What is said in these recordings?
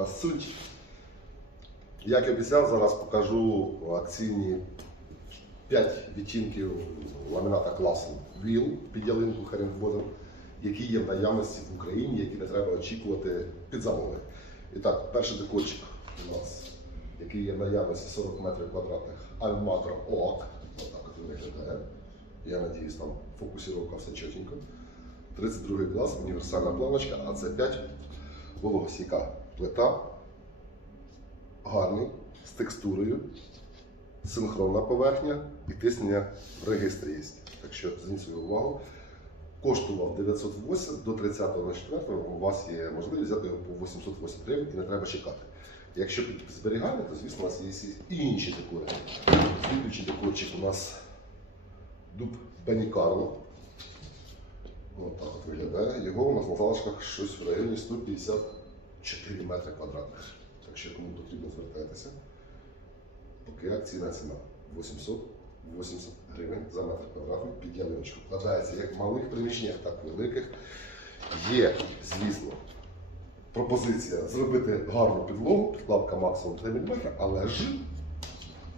красунчик. Як обіцяв, зараз покажу акційні 5 відтінків ламіната класу ВІЛ під ялинку Харінбоден, які є в наявності в Україні, які не треба очікувати під замовлення. І так, перший декорчик у нас, який є в наявності 40 метрів квадратних Альматро ОАК. Отак от він виглядає. Я надіюсь, там фокусировка все чотенько. 32 клас, універсальна планочка, АЦ5, вологостійка плита, гарний, з текстурою, синхронна поверхня і тиснення в регістрі є. Так що зверніть свою увагу. Коштував 908 до 30.04 у вас є можливість взяти його по 808 гривень і не треба чекати. Якщо під зберігання, то звісно у нас є і інші декори. Слідуючий декорчик у нас дуб Бені Карло. Ось так от виглядає. Його у нас на залишках щось в районі 154 метри квадратних. Так що кому потрібно звертайтеся. Поки акційна ціна 880 гривень за метр квадратний під ялиночку. Вкладається як в малих приміщеннях, так і великих. Є, звісно, пропозиція зробити гарну підлогу, підкладка максимум 3 мм, але ж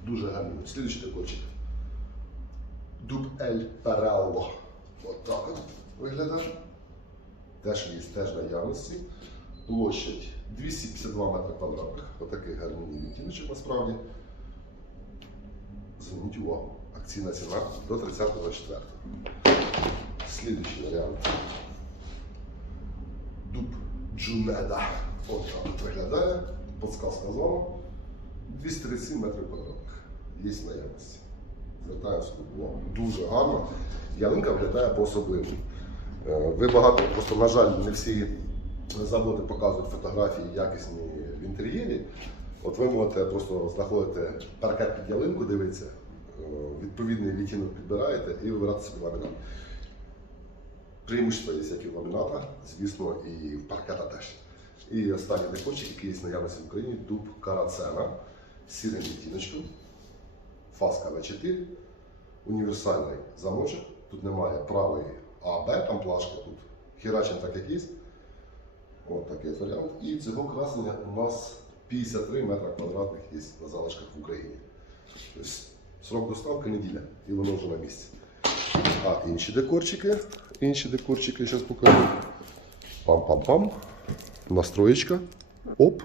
дуже гарний. Слідуючий декорчик. Дуб Ель Перелло. От так от виглядає. Теж є теж наявності. Площадь 252 метри квадратних. Отакий гарний відтіночок насправді. Зверніть увагу. Акційна ціна до 30.04. Слідуючий варіант. Дуб Джунеда. От так виглядає. Подсказка з вами. 237 метрів квадратних. Є наявності. Звертаємо свою увагу. Дуже гарно. Ялинка виглядає по-особливому. Е, Ви багато, просто, на жаль, не всі заводи показують фотографії якісні в інтер'єрі. От ви можете просто знаходити паркет під ялинку, дивитися, е, відповідний відтінок підбираєте і вибирати собі ламінат. Преимущество є як і в ламіната, звісно, і в паркета теж. І останній декорчик, який є наявності в Україні, дуб Карацена з сірим відтіночком, фаска В4, універсальний замочок. Тут немає правої А, Б, там плашка, тут херачен так як є. От такий варіант. І цього красення у нас 53 метра квадратних є на залишках в Україні. Тобто срок доставки неділя, і воно вже на місці. А інші декорчики, інші декорчики, зараз покажу. Пам-пам-пам. Настроєчка. Оп.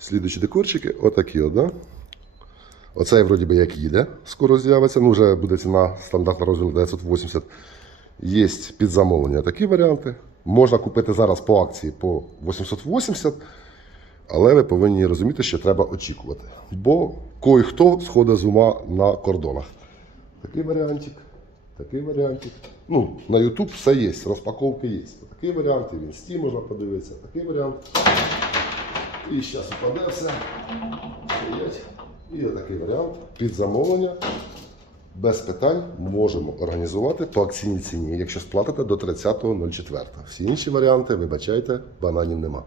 Слідуючі декорчики, отакі от, да? Оцей вроді би як їде, скоро з'явиться. Ну, вже буде ціна стандартна розмір 980. Є під замовлення такі варіанти. Можна купити зараз по акції по 880, але ви повинні розуміти, що треба очікувати. Бо кой-хто сходить з ума на кордонах. Такий варіантик, такий варіантик. Ну, на YouTube все є, розпаковки є. Такий варіант, і в інсті можна подивитися, такий варіант. І зараз упаде все. І отакий варіант. Під замовлення без питань можемо організувати по акційній ціні, якщо сплатите до 30.04. Всі інші варіанти, вибачайте, бананів нема.